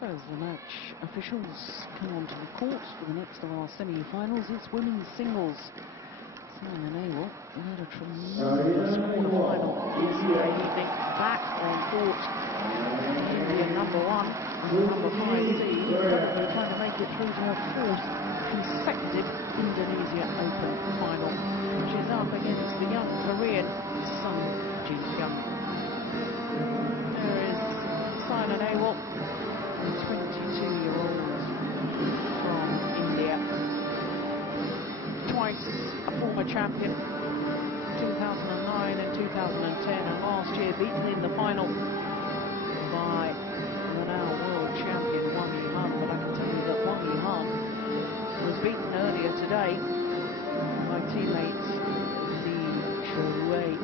So as the match officials come onto the court for the next of our semi-finals, it's women's singles. Saina Nehwal led a tremendous quarter-final yesterday evening, back on court. Indian number 1 and the number 5 seed, trying to make it through to her 4th consecutive Indonesia Open final. She's up against the young Korean Sun Ji-hyun. There is Saina Nehwal, the 22-year-old from India. Twice a former champion, 2009 and 2010, and last year beaten in the final by the now world champion Wang Hyun. But I can tell you that Wang Hyun was beaten earlier today by teammate Lee Choi.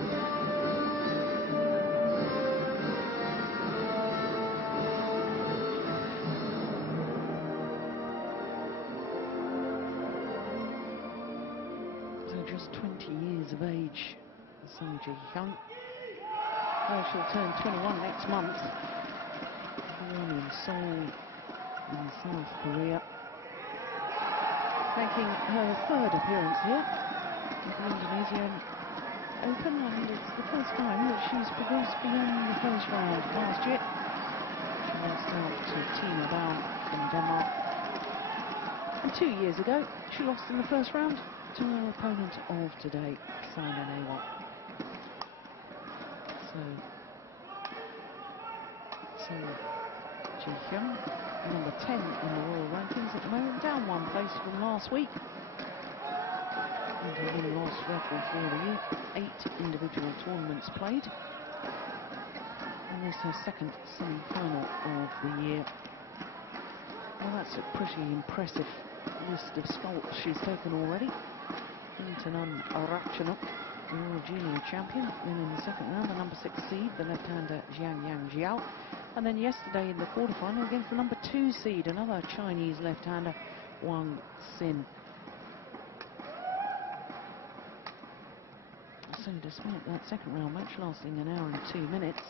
Just 20 years of age, Sun Ji-hyun. She'll turn 21 next month. Born in Seoul, in South Korea. Making her 3rd appearance here at the Indonesian Open, and it's the first time that she's progressed beyond the first round. Last year, she lost out to Tina Baum from Denmark. And 2 years ago, she lost in the first round to her opponent of today, Saina Nehwal. So, Sun Ji-hyun, number 10 in the world rankings at the moment, down 1 place from last week. And her win-loss record for the year, 8 individual tournaments played. And this is her 2nd semi-final of the year. Well, that's a pretty impressive list of scalps she's taken already. Intanon Arachana, the world junior champion, then in the 2nd round, the number 6 seed, the left-hander Jiang Yang Jiao. And then yesterday in the quarterfinal against the number 2 seed, another Chinese left-hander, Wang Xin. So despite that 2nd round match lasting an hour and 2 minutes,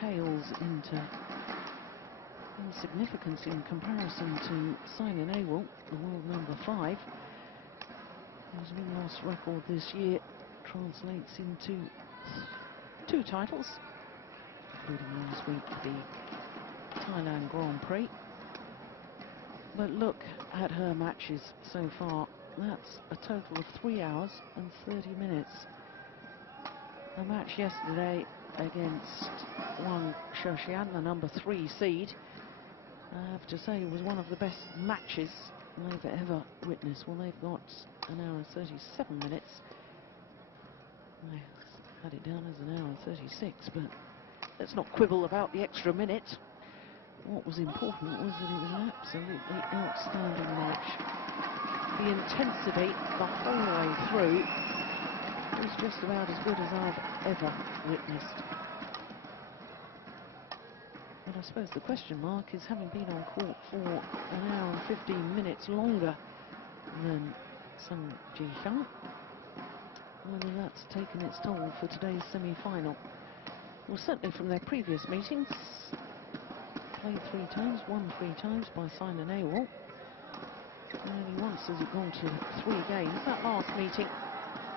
pales into insignificance in comparison to Saina Nehwal, the world number 5. His win-loss record this year translates into 2 titles, including last week the Thailand Grand Prix. But look at her matches so far. That's a total of 3 hours and 30 minutes. The match yesterday against Wang Sheshan, the number 3 seed, I have to say was one of the best matches they've ever witnessed. Well, they've got an hour and 37 minutes. I had it down as an hour and 36, but let's not quibble about the extra minute. What was important was that it was an absolutely outstanding match. The intensity the whole way through was just about as good as I've ever witnessed. But I suppose the question mark is, having been on court for an hour and 15 minutes longer than Sun Ji-hyun, whether that's taken its toll for today's semi-final. Well, certainly from their previous meetings, played 3 times, won 3 times by Saina Nehwal. Only once has it gone to 3 games. That last meeting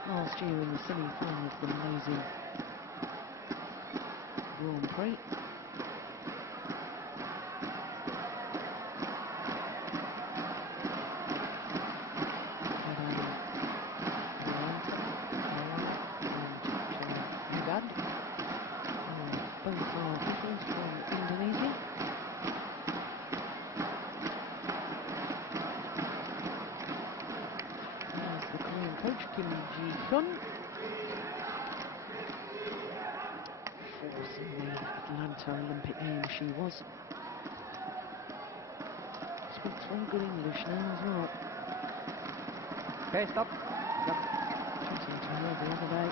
last year in the semi-final of the Malaysian Grand Prix. Hyun, 4th in the Atlanta Olympic Games she was. Speaks very good English now as well. Okay, stop. Chatting to her the other day.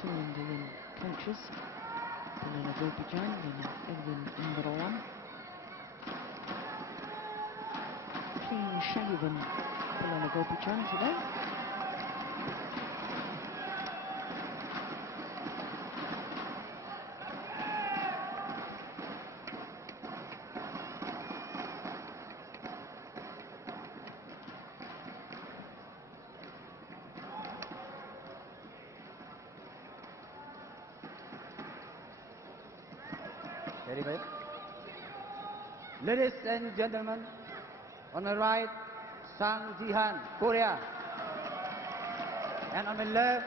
Two Indian coaches. Pelena Gopijan and Edwin Imberolam. Clean shaven Pelena Gopijan today. Very well. Ladies and gentlemen, on the right, Sang Jihan, Korea. And on the left,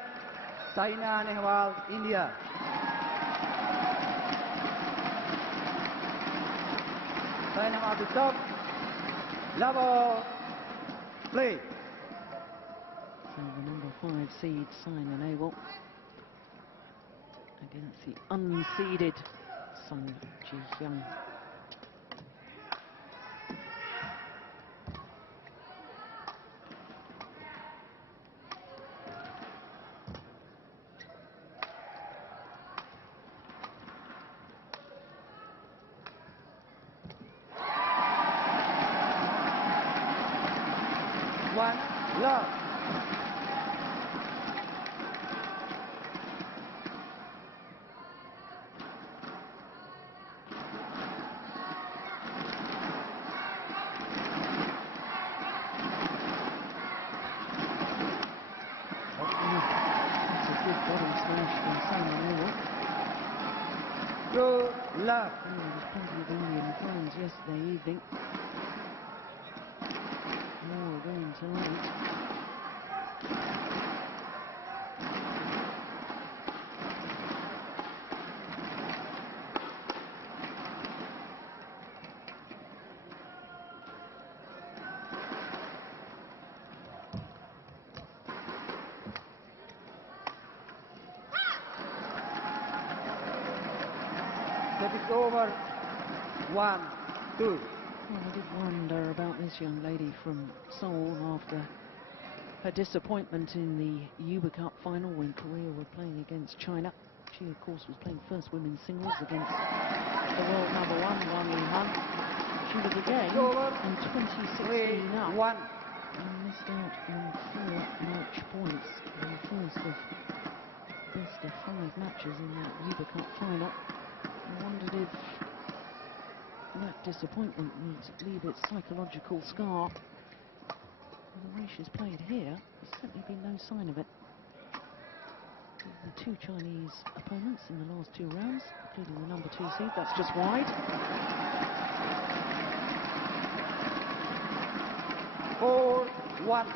Saina Nehwal, India. Saina Nehwal to top. Level, play. So the number 5 seed, Saina Nehwal, against the unseeded Sung Ji-hyun. One, love. That's a good bottom smash from Saina Nehwal. True love. There was plenty of Indian fans yesterday evening. More again tonight. That is over. 1, 2. Well, I did wonder about this young lady from Seoul after her disappointment in the Uber Cup final when Korea were playing against China. She, of course, was playing first women's singles against the world number 1, Wang Yihan. She was again in 2016 up 1. and missed out on 4 match points in the first of best of 5 matches in that Uber Cup final. I wondered if that disappointment would leave its psychological scar. The way she's played here, there's certainly been no sign of it. The 2 Chinese opponents in the last 2 rounds, including the number 2 seed, that's just wide. 4-1.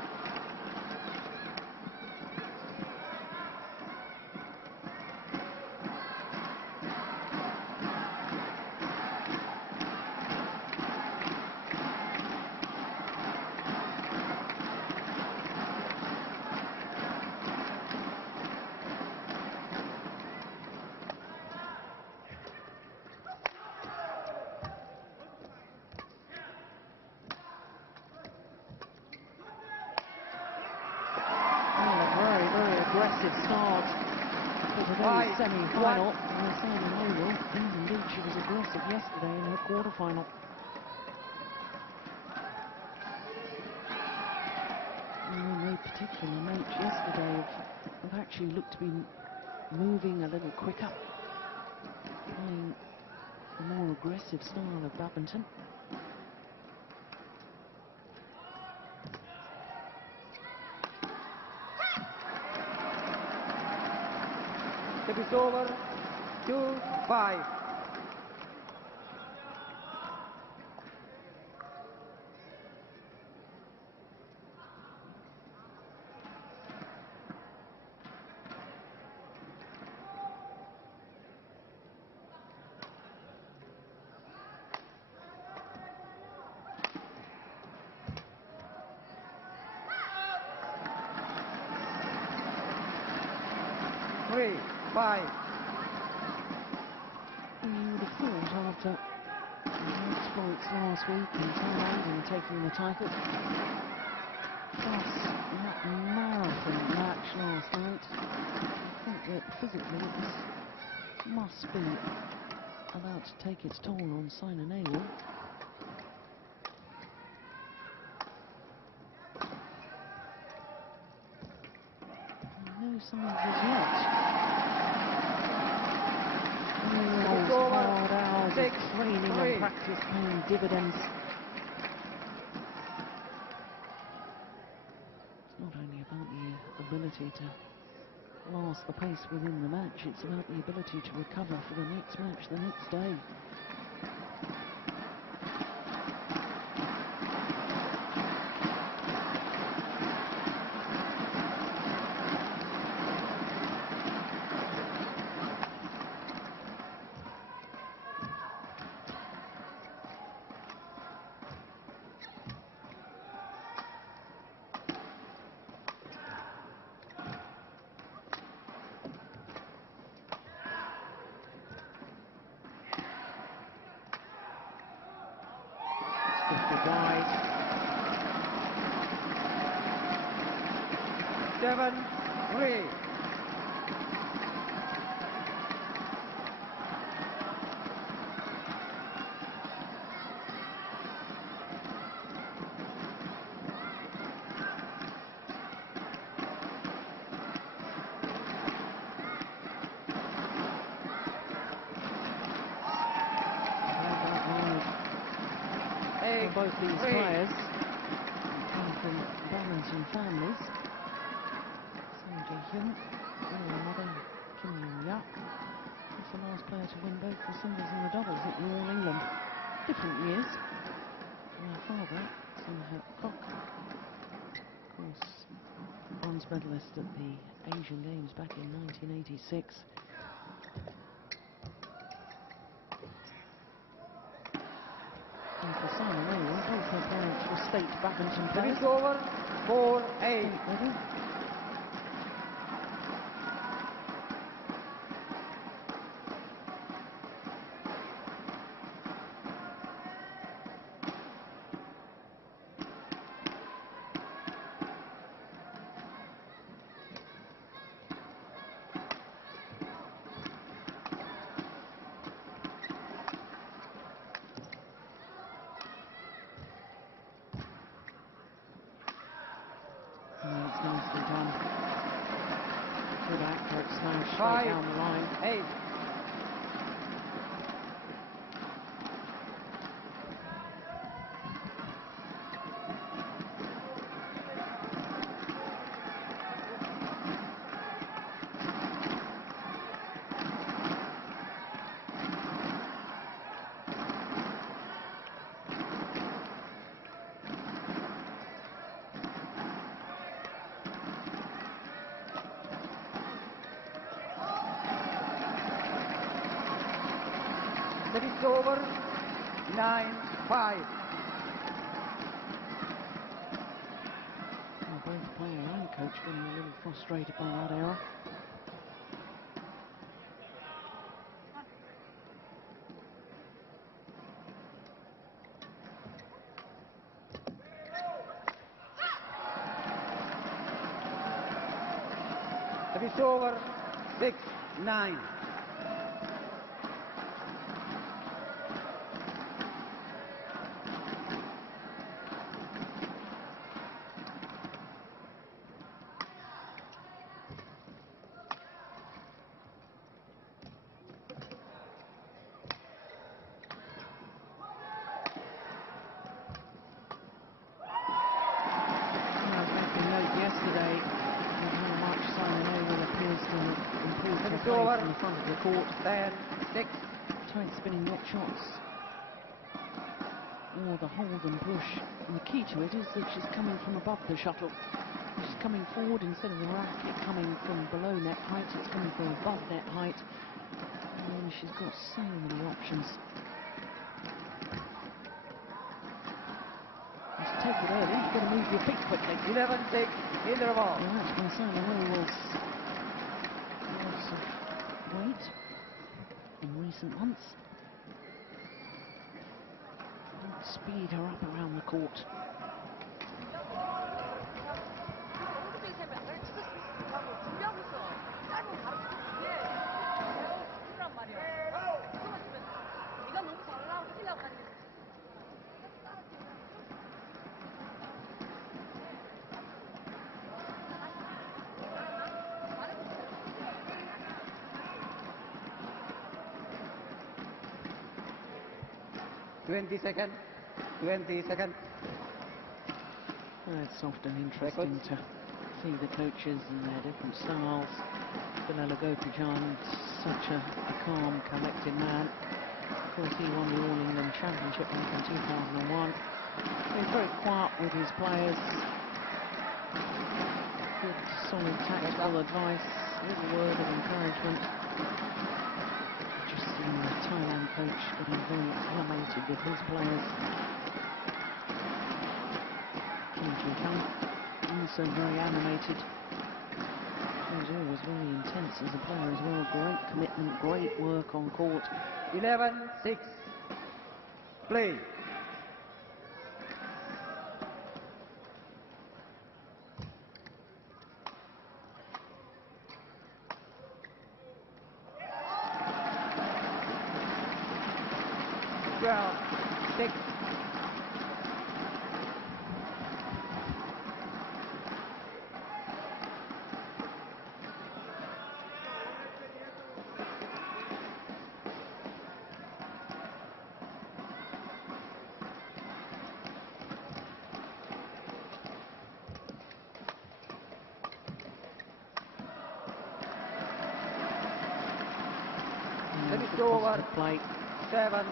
Aggressive start for today's semi-final. Saina Nehwal, indeed she was aggressive yesterday in her quarter-final. No particular note yesterday of actually looked to be moving a little quicker, playing a more aggressive style of badminton. It is over. 2-5. Three, 5. You would have thought after the exploits last week in Thailand and taking the title, plus that marathon match last night, I think that physically it was must be about to take its toll on Saina Nehwal. No signs as yet. Hard hours of training and practice paying dividends. It's not only about the ability to last the pace within the match, it's about the ability to recover for the next match the next day. Wide. 7-3. Both these players come from badminton families. Hyun and her mother, Kim Young-ya. He's the last player to win both the singles and the doubles at the All England. Different years. And her father, Saina Nehwal, of course, bronze medalist at the Asian Games back in 1986. And for Saina Nehwal, both her parents were state badminton players. It's over. 4-8. It's nicely done. Good accurate smash straight 5, down the line. 8. That is over. 9-5. Well, both player and coach getting a little frustrated by that error. That is over. 6-9. Yesterday, with how much Saina Nehwal appears to have improved her It's play over. from the front of the court. 10-6. Tight spinning net shots, or the hold and push. And the key to it is that she's coming from above the shuttle. She's coming forward instead of the racket coming from below net height. It's coming from above net height. And she's got so many options. Take it early, you've got to move your feet quickly. 11-6, interval. And that's been Saina Nehwal's loss of weight in recent months. And speed her up around the court. 20 seconds. 20 seconds. Well, it's often interesting to see the coaches and their different styles. Bilal Gopijan, such a calm, collected man. Of course, he won the All England Championship back in 2001. He's very quiet with his players. Good, solid tactical advice, little word of encouragement. Just seen the Thailand coach getting very animated with his players. Kim Ji-hyun, also very animated. He was always very intense as a player as well. Great commitment, great work on court. 11-6. Play. Well, 6. Let it go over. Play. 7-12.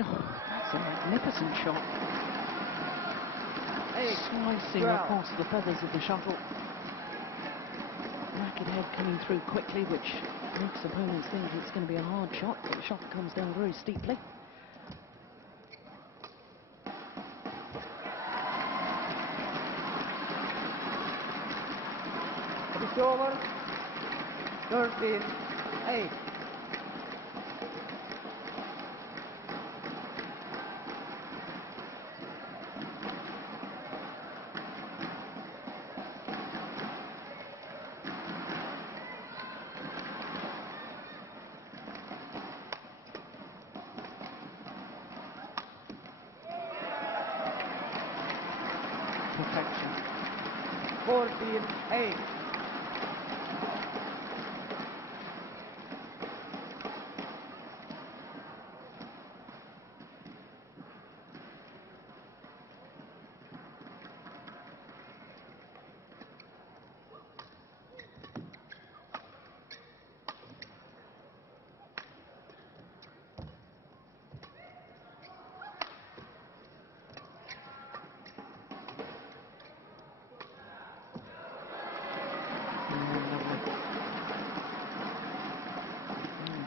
Oh, that's a magnificent shot. 8, Slicing 12. across the feathers of the shuttle. Racket head coming through quickly, which makes opponents think it's going to be a hard shot, but the shot comes down very steeply. It's over. 13-8. Perfection. 14-8.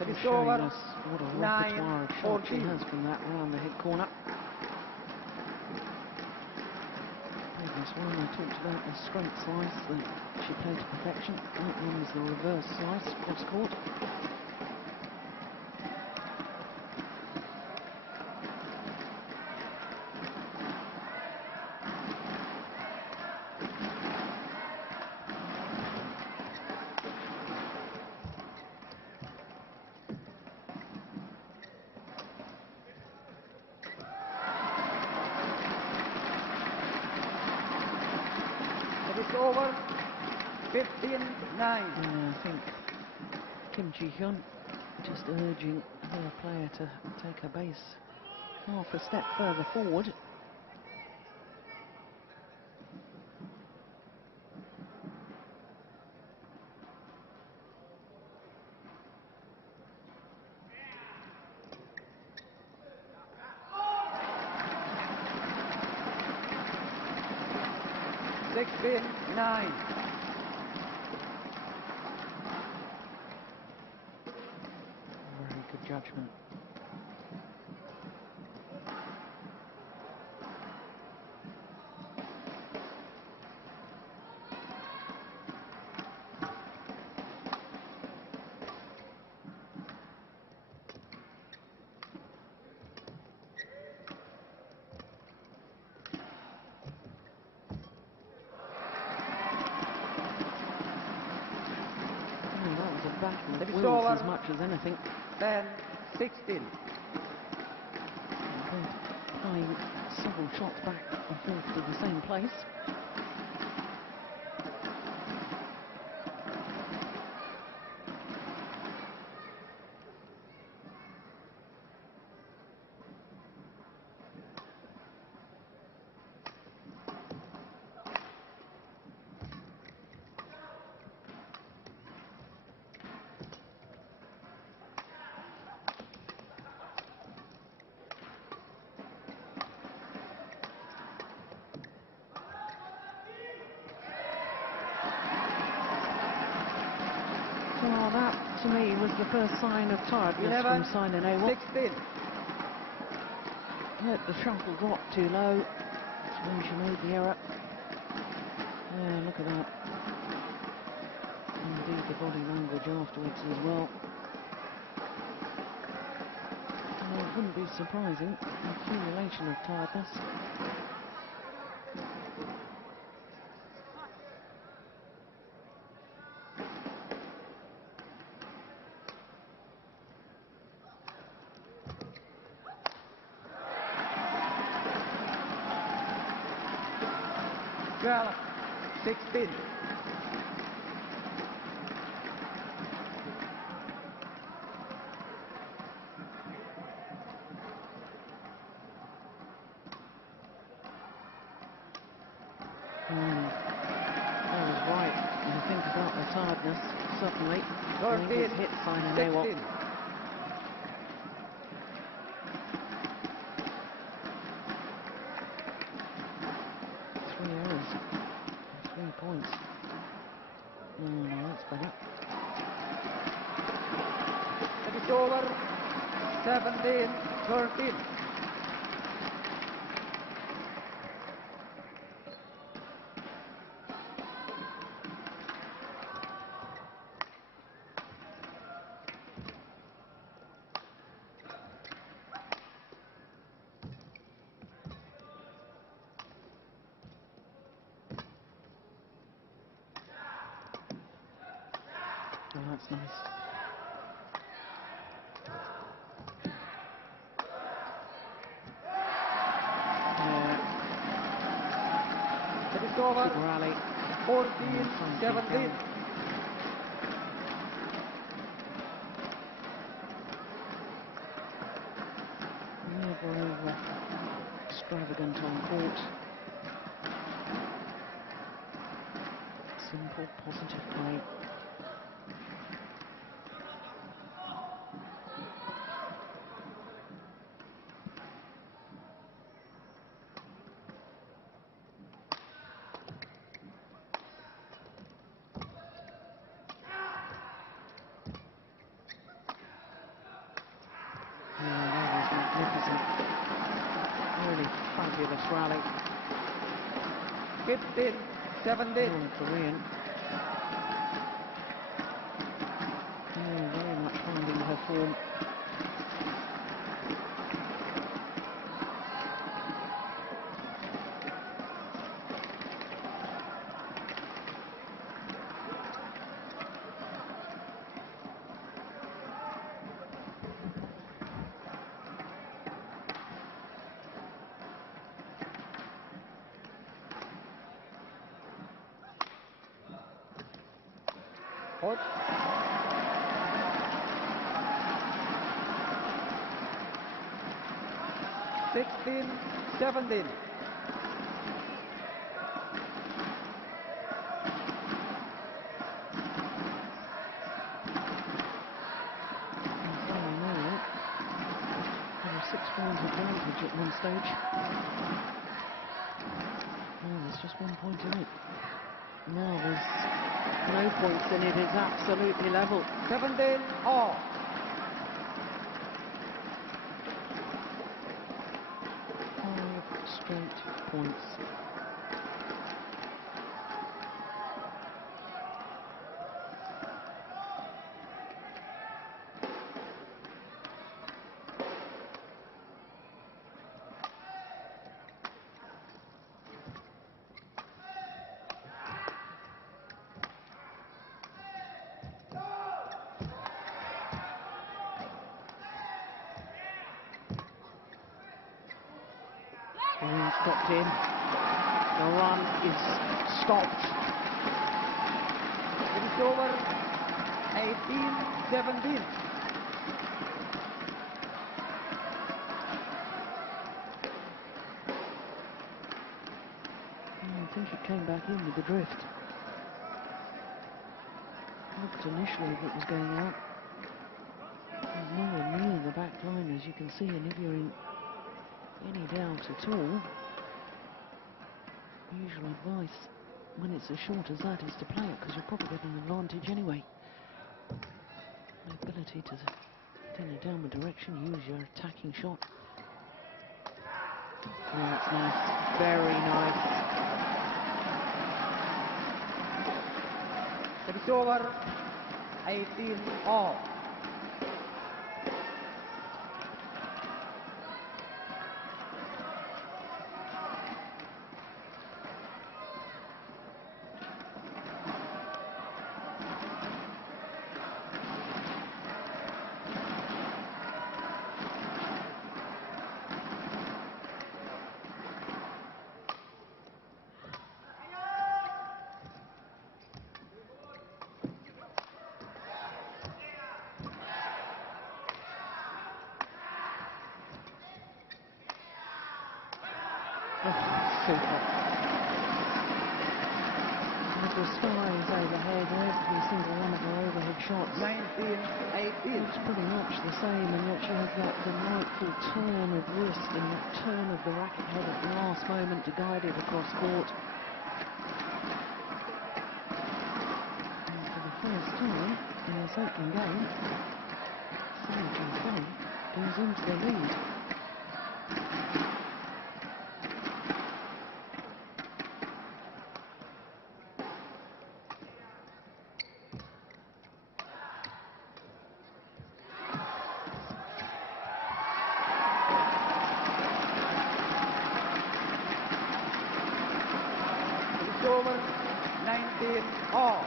It's Showing over. us what a repertoire of shots she 9-14. has from that round the head corner. Previous one, I talked about the straight slice that she played to perfection. That one's the reverse slice, cross court. It's over. 15-9. I think Kim Ji-hyun just urging her player to take her base half a step further forward. Nine. Very good judgment. That was a battle of wills as much as anything. 10-6. 16. Both playing several shots back and forth to the same place. Well, that, to me, was the first sign of tiredness 11, from Saina Nehwal. 16. Let the shuttle drop too low. That's where she made the error. Yeah, look at that. Indeed, the body language afterwards as well. Well, it wouldn't be surprising. Accumulation of tiredness. Well, 16. That was right. When you think about the tiredness, suddenly, I think it's hit Saina Nehwal. 16. Three errors, 3 points. No, that's better. It is over. 17-13. Oh, that's nice. It is over. Good rally. 14-17. Never over extravagant on court. Simple, positive play. Really fabulous rally. 15-17. Korean. Very much finding her form. Hot. 16-17. Had a 6-point advantage at one stage. Oh, there's just 1 point in it. Now there's no points in it. It's absolutely level. 17 all. 5 straight points. stopped in. The run is stopped. It is over. 18-17. I think it came back in with the drift. Looked initially if it was going out. It was nowhere near the back line, as you can see, and if you're in any doubt at all, usual advice when it's as short as that is to play it, because you'll probably get an advantage anyway. The ability to, in a downward direction, use your attacking shot. Oh, that's nice. Very nice. It is over. 18 all. Super. With the skies overhead, every single one of her overhead shots 19-18. looks pretty much the same, and yet she has that delightful turn of wrist and that turn of the racket head at the last moment to guide it across court. And for the first time in this opening game, Saina goes into the lead. Over. 19 all.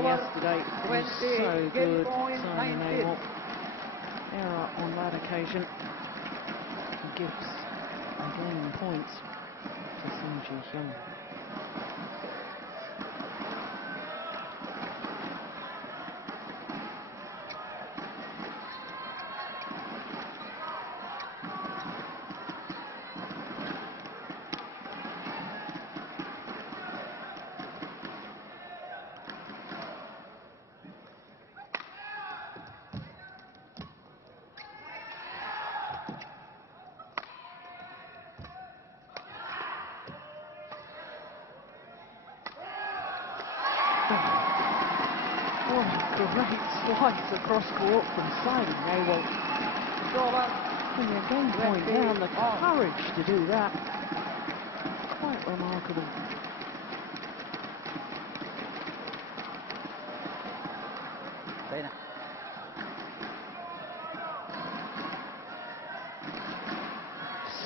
Yesterday was so good. Saina Nehwal. Error on that occasion gives again points to Hyun. What a great slice across court from Saina Nehwal. And the game point down, the courage to do that. Quite remarkable. Saina.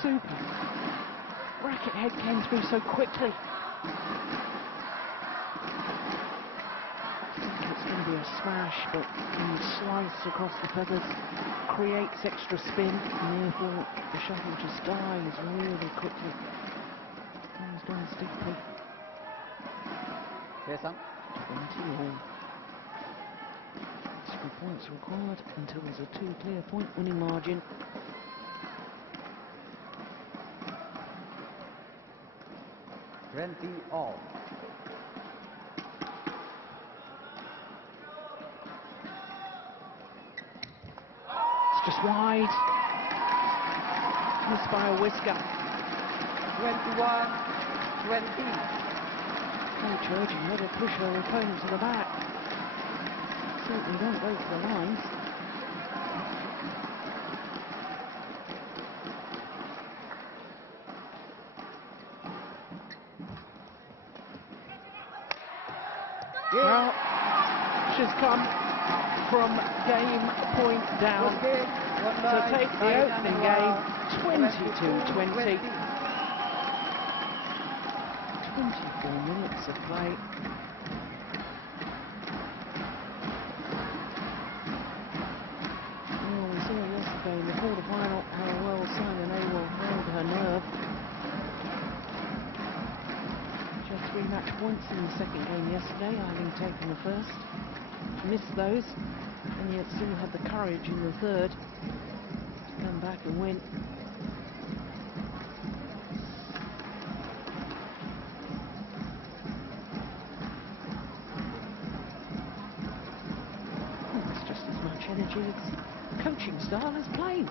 Super. Racket head came through so quickly. Be a smash, but when you slice across the feathers, creates extra spin, and therefore the shuttle just dies really quickly. Comes down steeply. Yes, sir. 20 all. Extra points required until there's a 2 clear point winning margin. All. Just wide. Missed by a whisker. 21-20. Coach urging her to push her opponent to the back. Certainly don't go for the lines. Well, she's come from game point down to take the opening game 22-20. 24 minutes of play. Well, we saw yesterday in the quarterfinal how well Saina Nehwal held her nerve. She had 3 match points in the second game yesterday, having taken the first. Missed those, and yet still had the courage in the third to come back and win. It's just as much energy as coaching style as playing.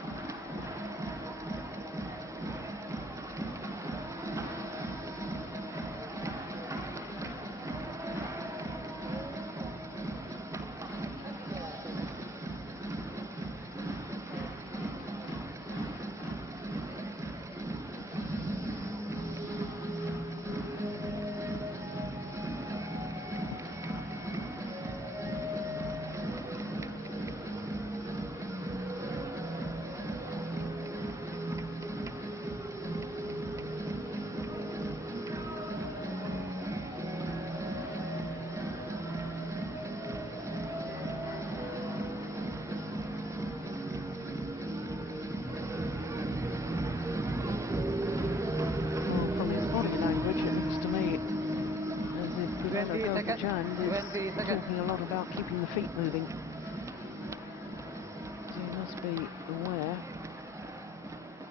Talking a lot about keeping the feet moving. So you must be aware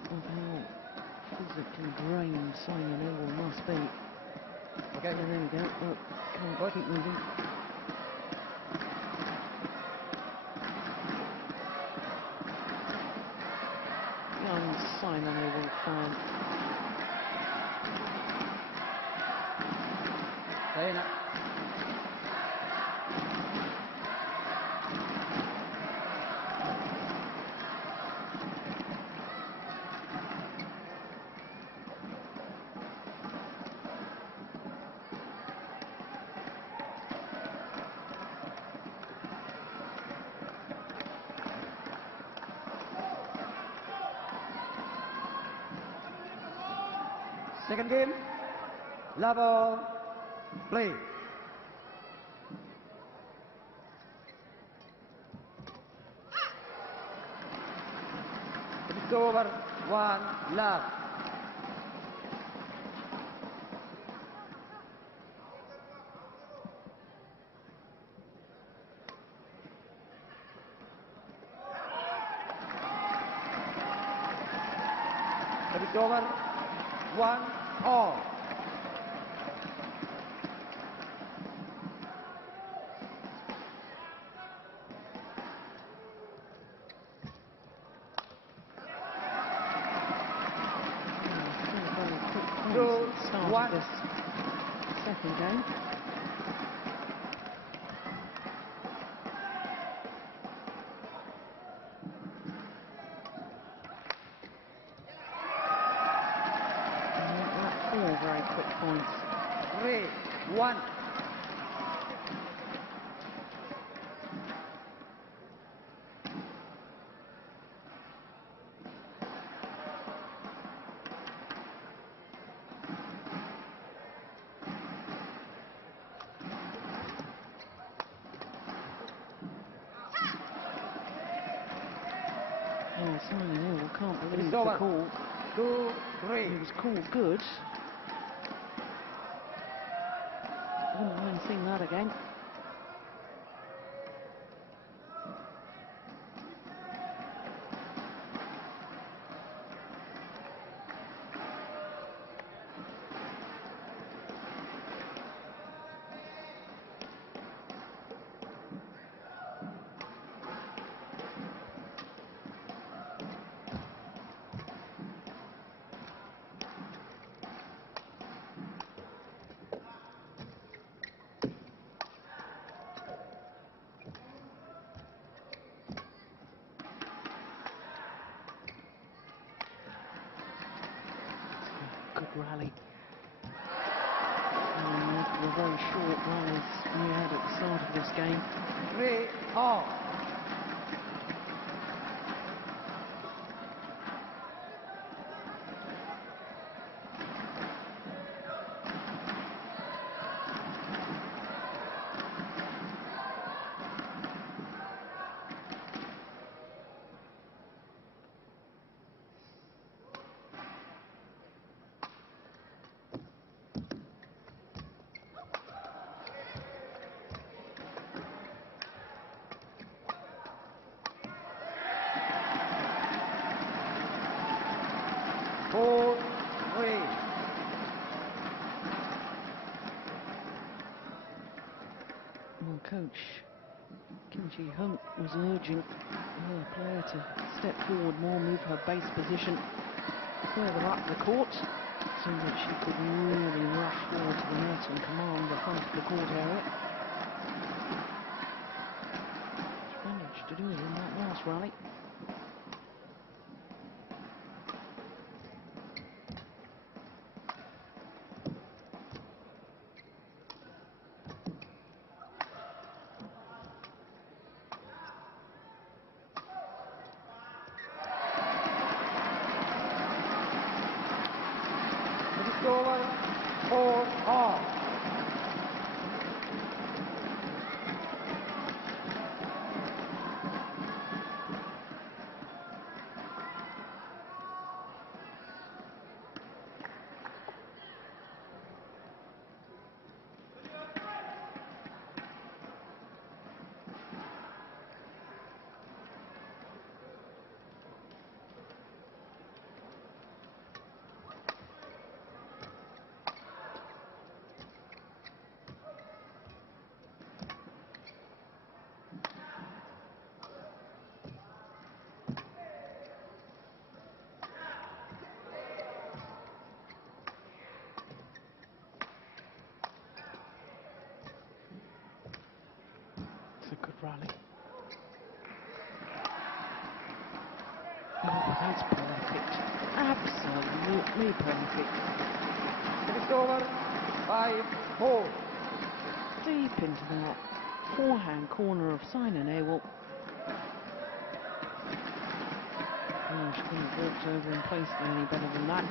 of how physically drained Saina Nehwal must be. Okay. So there we go. Well, can't keep moving. Young Saina Nehwal fan. Saina. Second game, level play. It's over, 1 love. It's over, 1 all. This second game. And 4 very quick points. 3-1. Saina Nehwal can't believe the call. 2-3. It was called good. Wouldn't mind seeing that again. Good rally. And a very short rallies we had at the start of this game. 3-all. Coach Hyun was urging her player to step forward more, move her base position further up the court so that she could really rush forward to the net and command the front of the court area. She managed to do it in that last rally. A good rally. Oh, that's perfect. Absolutely perfect. It's over. 5-4. Deep into that forehand corner of Saina Nehwal. Oh, she couldn't have walked over and placed it any better than that.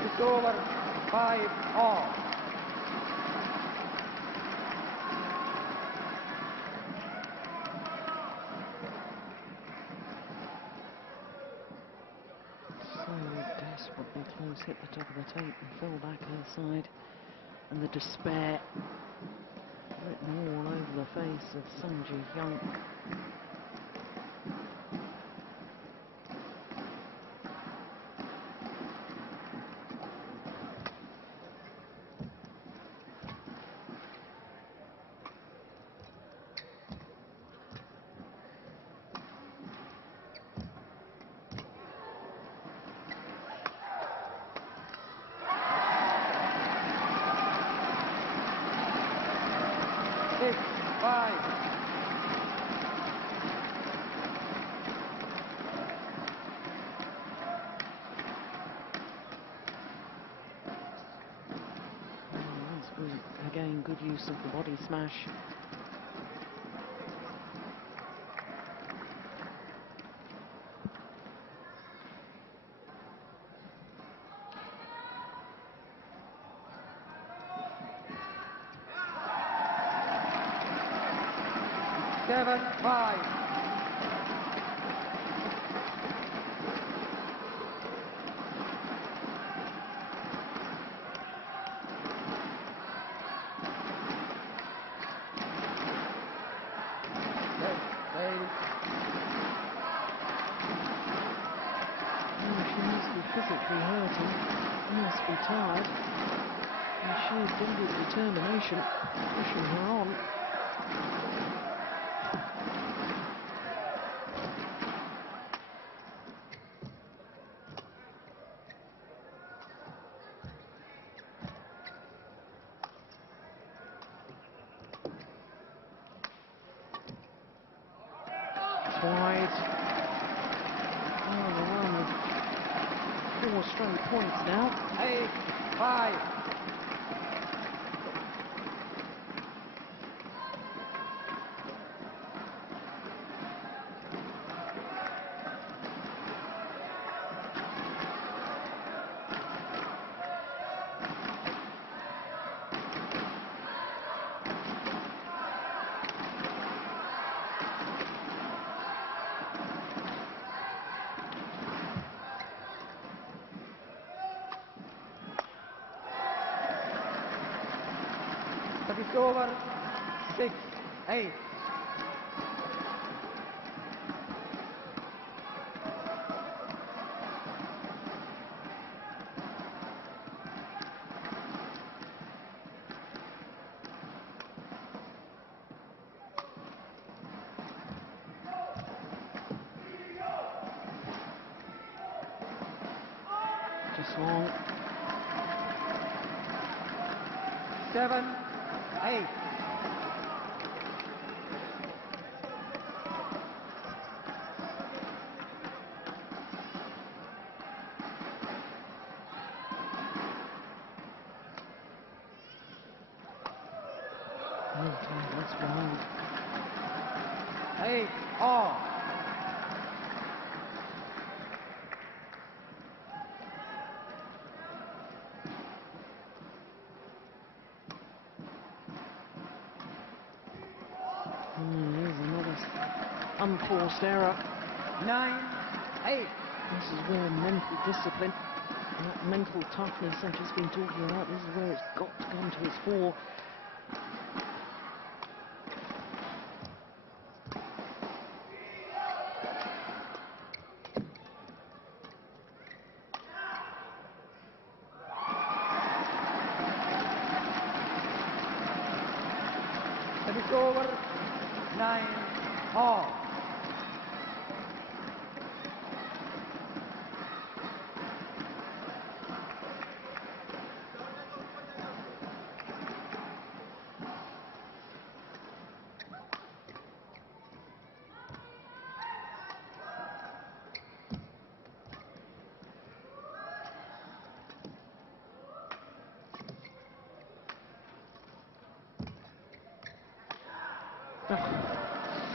It's over. 5-all. So desperately close, hit the top of the tape and fell back her side. And the despair written all over the face of Hyun. 6-5. That's good. Again, good use of the body smash. 7-5. She must be physically hurting. Must be tired. And sheer dogged determination pushing her on. Wide. Oh, one with 4 straight points now. 8-5. It's over. 6-8. Just long. 7-8. That's wild. 8-all. Here's another unforced error. 9-8. This is where mental discipline, that mental toughness I've just been talking about, this is where it's got to come to its fore. It's over. 9-all.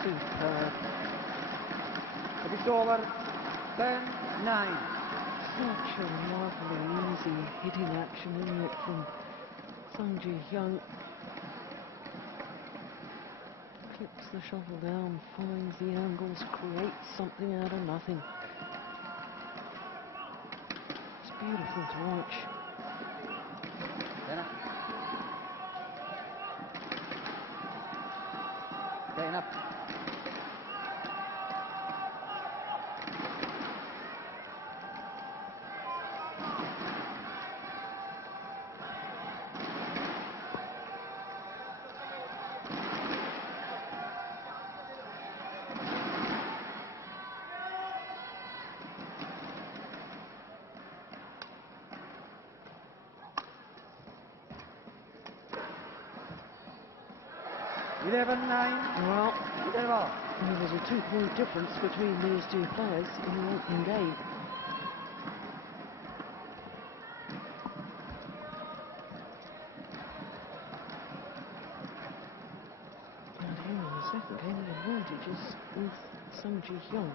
Superb. It's over. 10-9. Such a lovely, easy hitting action, isn't it, from Hyun. Clicks the shuttle down, finds the angles, creates something out of nothing. It's beautiful to watch. Staying up. Well, there's a 2-point difference between these two players in the opening game. And here in the second game, the advantage is with Hyun.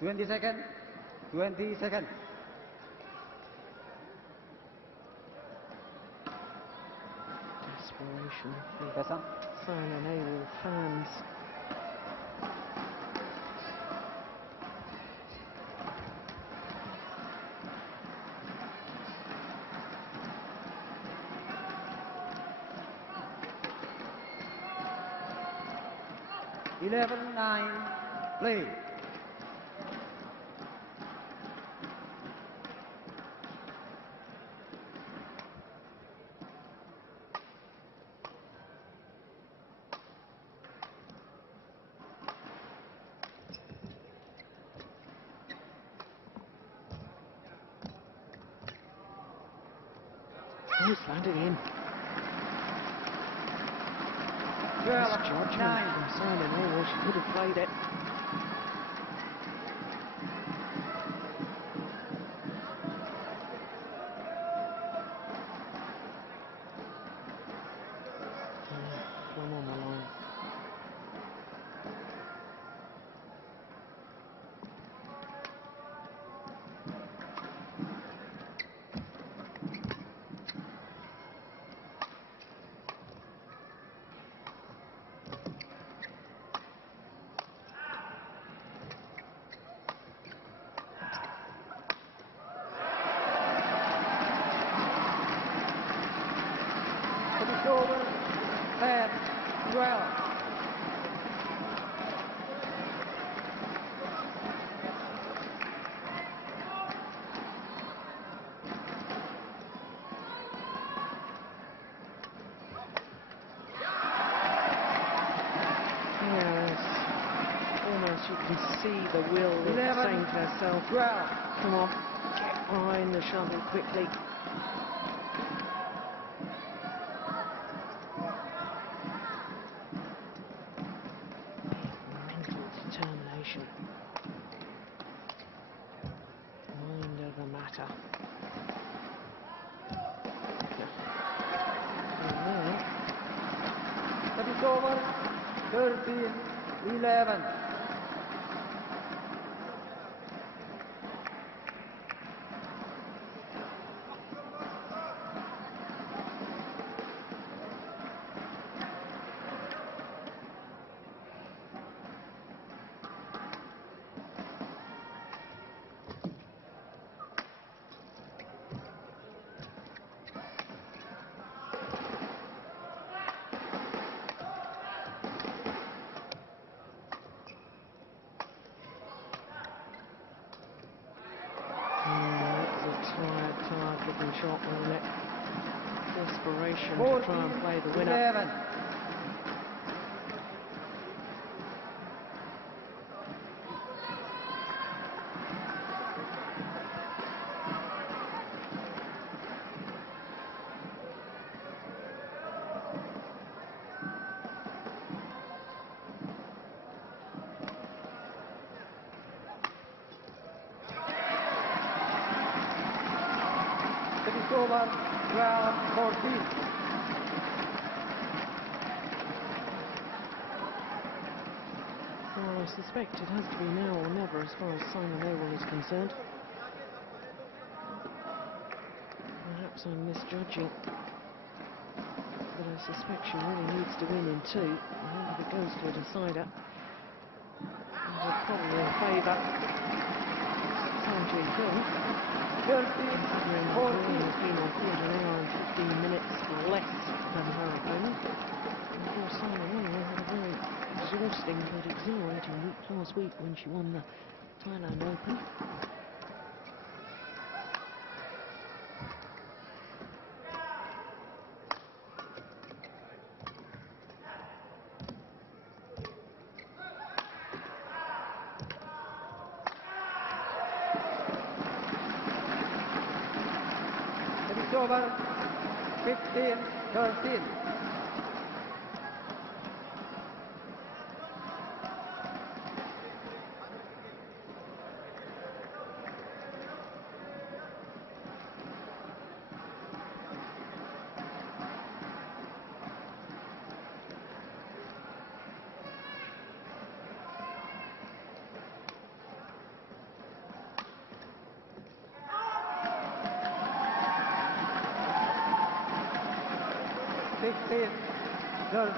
Twenty seconds. Desperation for Saina Nehwal fans. 11-9, play. He's landed in. 12-9. From Saina Nehwal, she could have played it. Come on the line. Over 10, 12. Yes, almost you can see the will of 11, saying to herself, 12. come on, get behind the shuttle quickly. Mental determination. Mind over matter. That is over 13, 11. Tired-looking shot, wasn't it? Desperation 14, to try and play the winner. 11. Over 12-14. Well, I suspect it has to be now or never as far as Saina Nehwal is concerned. Perhaps I'm misjudging, but I suspect she really needs to win in two. And if it goes to a decider, it's probably in favour. Hyun. 13, Considering that 14. Bung has been on court an hour and 15 minutes less than her opponent. And of course, Saina Nehwal had a very exhausting but exhilarating week last week when she won the Thailand Open. Over 15, 13.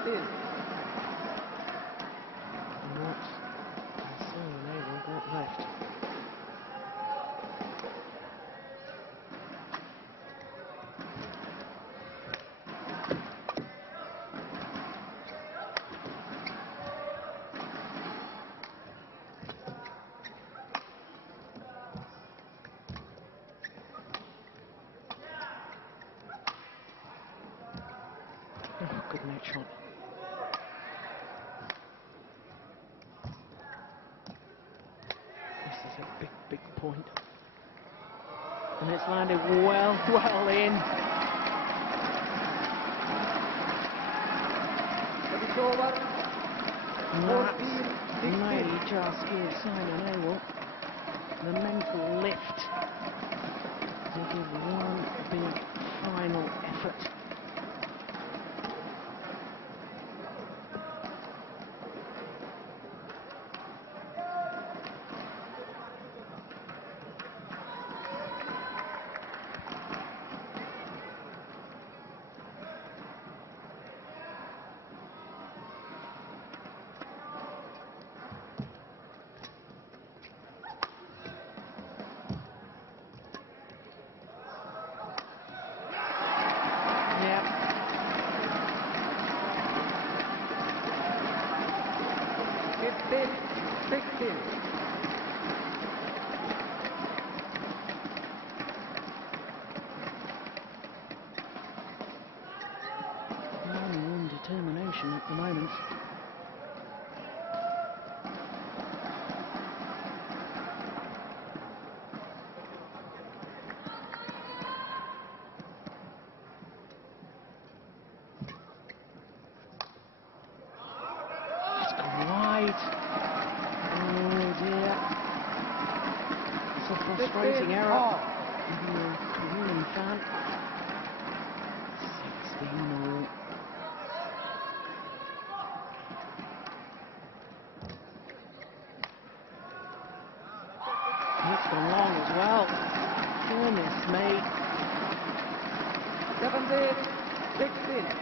And what has Saina Nehwal got left? good net shot. This is a big, big point. And it's landed well, well in. That may just give Saina Nehwal the mental lift to give one big final effort. Yeah. 15-16. One determination at the moment. It's gone wide. Oh dear. It's a frustrating error. Hyun fan. 16-all. It's gone long as well. Goodness me. 17-16.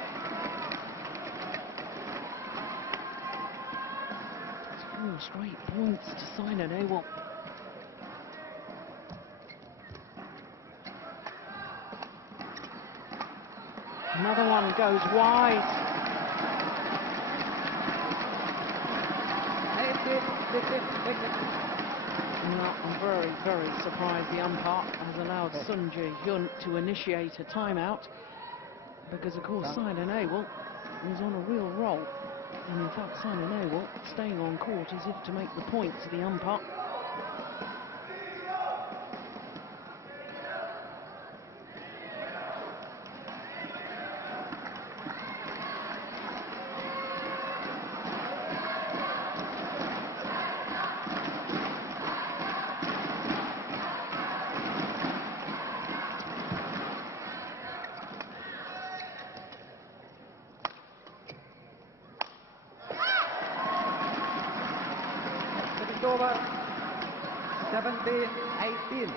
4 straight points to Saina Nehwal. Another one goes wide. 18-16. Well, I'm very, very surprised the umpire has allowed Hyun to initiate a timeout, because of course Saina Nehwal was on a real roll, and in fact Saina Nehwal staying on court as if to make the point to the umpire. It's over. 17-18.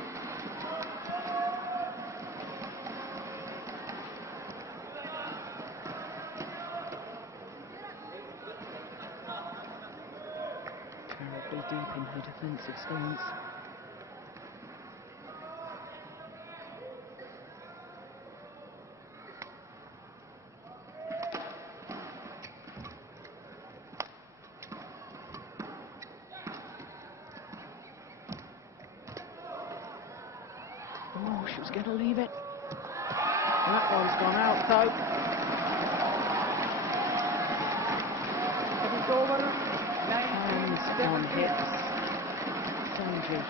Terribly deep in her defensive stance. Oh, she was going to leave it. That one's gone out though. It's over. Hands on 19-17. hips.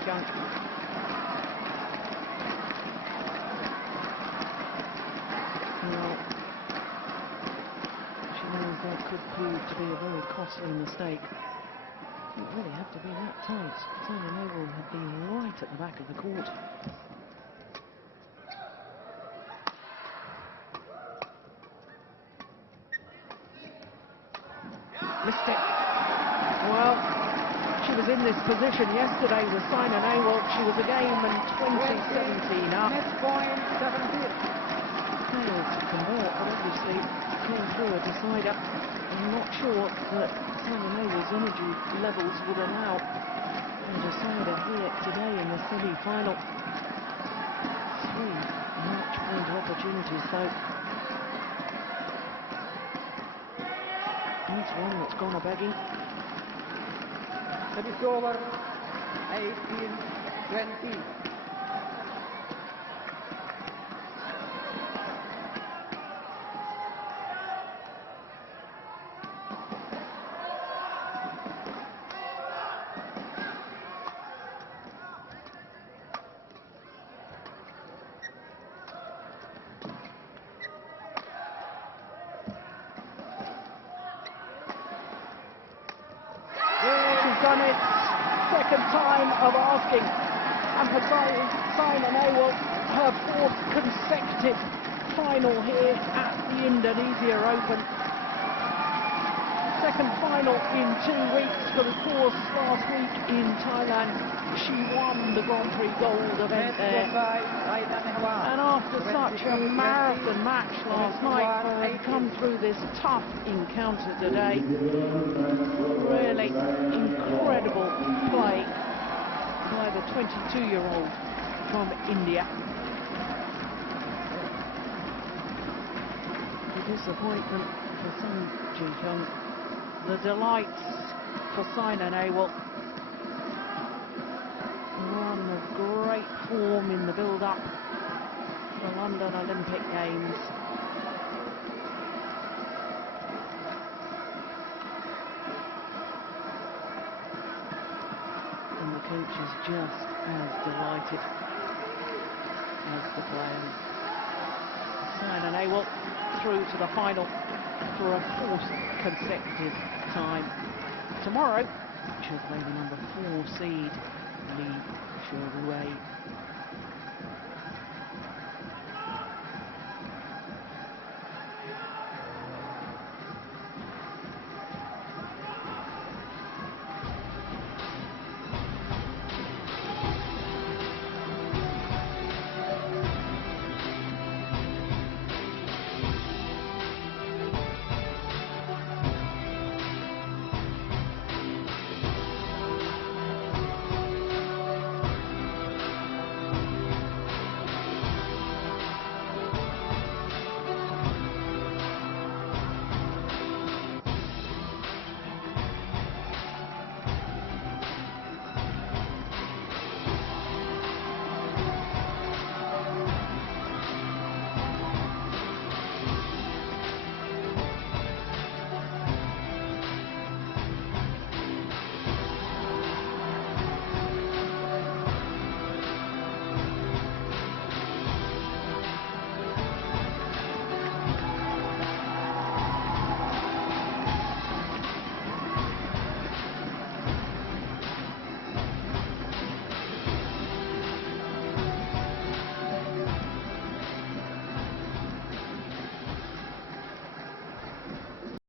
Hyun. Well, she knows that could prove to be a very costly mistake. Didn't really have to be that tight. Saina Nehwal had been right at the back of the court. Missed it. Well, she was in this position yesterday with Saina Nehwal. She was a game and 20-17 up. Match point 17. Failed to convert, but obviously came through a decider. I'm not sure that Saina Nehwal's energy levels would allow a decider here today in the semi-final. 3 match point opportunities though. That's one that's gone a-begging. It's over. 18-20. done it. Second time of asking. And for Saina Nehwal, her fourth consecutive final here at the Indonesia Open. Second final in 2 weeks, but of course last week in Thailand she won the Grand Prix gold event there. And after such a marathon match last night, they've come through this tough encounter today. Really incredible play by the 22-year-old from India. The disappointment for Sung Ji-hyun. The delights for Saina Nehwal. One of great form in the build-up to the London Olympic Games. And the coach is just as delighted as the players. Saina Nehwal through to the final for a fourth consecutive time. Tomorrow she'll play the number 4 seed, Lee Shuai.